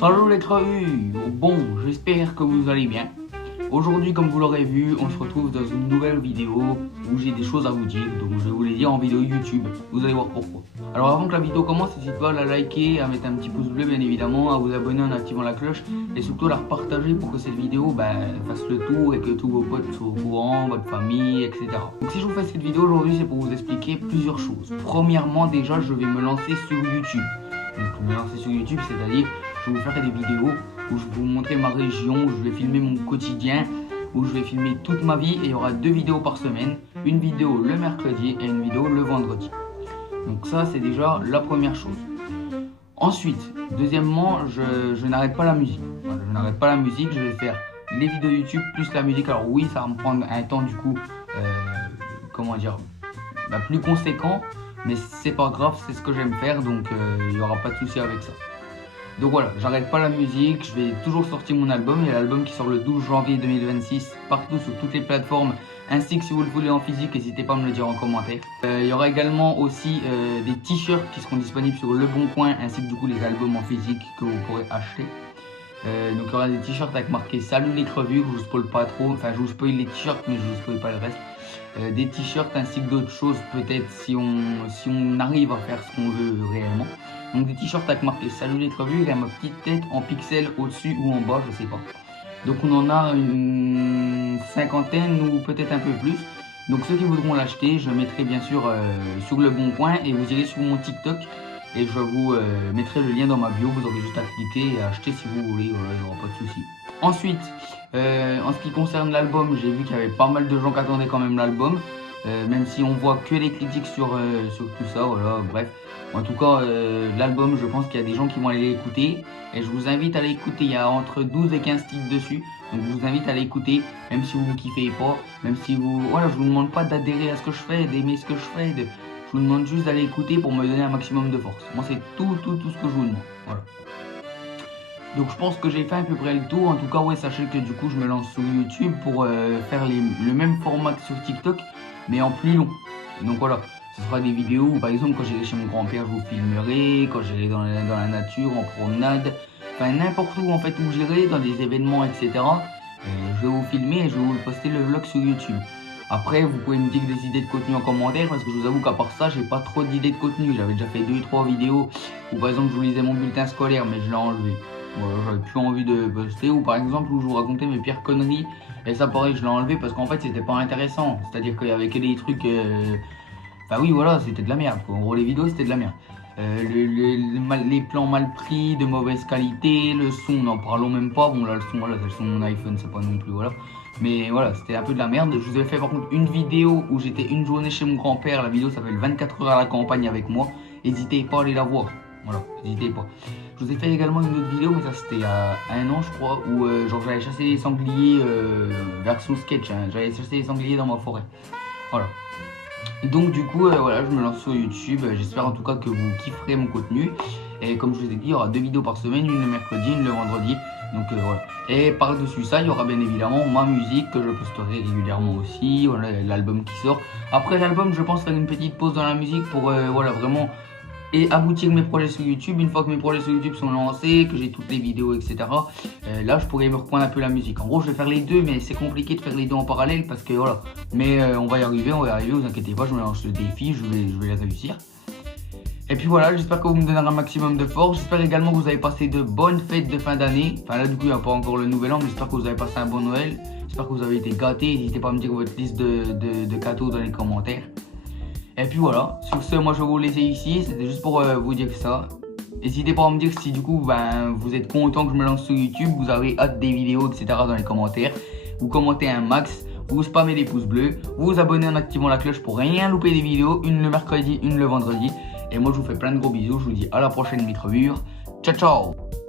Salut les crevus. Bon, j'espère que vous allez bien. Aujourd'hui, comme vous l'aurez vu, on se retrouve dans une nouvelle vidéo où j'ai des choses à vous dire. Donc je vais vous les dire en vidéo YouTube, vous allez voir pourquoi. Alors avant que la vidéo commence, n'hésitez pas à la liker, à mettre un petit pouce bleu bien évidemment, à vous abonner en activant la cloche et surtout à la partager pour que cette vidéo fasse le tour et que tous vos potes soient au courant, votre famille, etc. Donc si je vous fais cette vidéo aujourd'hui, c'est pour vous expliquer plusieurs choses. Premièrement, déjà je vais me lancer sur YouTube. Donc me lancer sur YouTube, c'est-à-dire je vais vous faire des vidéos où je vais vous montrer ma région, où je vais filmer mon quotidien, où je vais filmer toute ma vie et il y aura 2 vidéos par semaine, une vidéo le mercredi et une vidéo le vendredi. Donc ça c'est déjà la première chose. Ensuite, deuxièmement, je n'arrête pas la musique. Voilà, je n'arrête pas la musique, je vais faire les vidéos YouTube plus la musique. Alors oui, ça va me prendre un temps du coup, plus conséquent, mais c'est pas grave, c'est ce que j'aime faire, donc il n'y aura pas de souci avec ça. Donc voilà, j'arrête pas la musique, je vais toujours sortir mon album. Il y a l'album qui sort le 12 janvier 2026 partout sur toutes les plateformes, ainsi que si vous le voulez en physique, n'hésitez pas à me le dire en commentaire. Il y aura également aussi des t-shirts qui seront disponibles sur Le Bon Coin, ainsi que du coup les albums en physique que vous pourrez acheter. Donc il y aura des t-shirts avec marqué salut les crevures, je vous spoil pas trop, enfin je vous spoil les t-shirts mais je vous spoil pas le reste. Des t-shirts ainsi que d'autres choses peut-être si on arrive à faire ce qu'on veut réellement. Donc des t-shirts avec marqué salut les crevures et ma petite tête en pixels au-dessus ou en bas, je sais pas. Donc on en a une cinquantaine ou peut-être un peu plus. Donc ceux qui voudront l'acheter, je mettrai bien sûr sur Le Bon Coin et vous irez sur mon TikTok et je vous mettrai le lien dans ma bio. Vous aurez juste à cliquer et à acheter si vous voulez, voilà, il n'y aura pas de souci. Ensuite, en ce qui concerne l'album, j'ai vu qu'il y avait pas mal de gens qui attendaient quand même l'album. Même si on voit que les critiques sur tout ça, voilà, bref. En tout cas, l'album, je pense qu'il y a des gens qui vont aller l'écouter. Et je vous invite à l'écouter, il y a entre 12 et 15 titres dessus. Donc je vous invite à l'écouter, même si vous ne kiffez pas, même si vous... Voilà, je vous demande pas d'adhérer à ce que je fais, d'aimer ce que je fais. Je vous demande juste d'aller écouter pour me donner un maximum de force. Moi, c'est tout ce que je vous demande, voilà. Donc je pense que j'ai fait à peu près le tour. En tout cas, ouais, sachez que du coup, je me lance sur YouTube pour faire le même format que sur TikTok, mais en plus long. Donc voilà, ce sera des vidéos où par exemple quand j'irai chez mon grand-père je vous filmerai, quand j'irai dans la nature, en promenade, enfin n'importe où en fait où j'irai, dans des événements etc. Je vais vous filmer et je vais vous poster le vlog sur YouTube. Après vous pouvez me dire des idées de contenu en commentaire parce que je vous avoue qu'à part ça j'ai pas trop d'idées de contenu. J'avais déjà fait 2-3 vidéos où par exemple je vous lisais mon bulletin scolaire mais je l'ai enlevé. Voilà, j'avais plus envie de poster, ou par exemple où je vous racontais mes pires conneries et ça pareil je l'ai enlevé parce qu'en fait c'était pas intéressant, c'est à dire qu'il y avait que des trucs enfin oui voilà, c'était de la merde quoi. En gros les vidéos c'était de la merde, les plans mal pris, de mauvaise qualité, le son n'en parlons même pas. Bon là le son, voilà, c'est le son de mon iPhone, c'est pas non plus, voilà, mais voilà c'était un peu de la merde. Je vous ai fait par contre une vidéo où j'étais une journée chez mon grand-père, la vidéo s'appelle 24 heures à la campagne avec moi, n'hésitez pas à aller la voir, voilà, n'hésitez pas. Je vous ai fait également une autre vidéo, mais ça c'était il y a 1 an je crois, où genre j'allais chasser les sangliers version sketch, hein. J'allais chasser les sangliers dans ma forêt. Voilà. Donc du coup voilà, je me lance sur YouTube, j'espère en tout cas que vous kifferez mon contenu. Et comme je vous ai dit, il y aura 2 vidéos par semaine, une le mercredi, une le vendredi. Donc voilà. Et par-dessus ça, il y aura bien évidemment ma musique que je posterai régulièrement aussi, voilà, l'album qui sort. Après l'album, je pense faire une petite pause dans la musique pour voilà vraiment... et aboutir mes projets sur YouTube. Une fois que mes projets sur YouTube sont lancés, que j'ai toutes les vidéos etc, là je pourrais me reprendre un peu la musique. En gros je vais faire les deux, mais c'est compliqué de faire les deux en parallèle parce que voilà, mais on va y arriver, vous inquiétez pas, je me lance le défi, je vais les réussir. Et puis voilà, j'espère que vous me donnerez un maximum de force. J'espère également que vous avez passé de bonnes fêtes de fin d'année. Enfin là du coup il n'y a pas encore le nouvel an, mais j'espère que vous avez passé un bon Noël. J'espère que vous avez été gâtés. N'hésitez pas à me dire votre liste de cadeaux dans les commentaires. Et puis voilà, sur ce, moi je vais vous laisser ici, c'était juste pour vous dire ça. N'hésitez pas à me dire si du coup vous êtes content que je me lance sur YouTube, vous avez hâte des vidéos etc dans les commentaires. Vous commentez un max, vous spammez les pouces bleus, vous vous abonnez en activant la cloche pour rien louper des vidéos, une le mercredi, une le vendredi. Et moi je vous fais plein de gros bisous, je vous dis à la prochaine mes crevures, ciao ciao.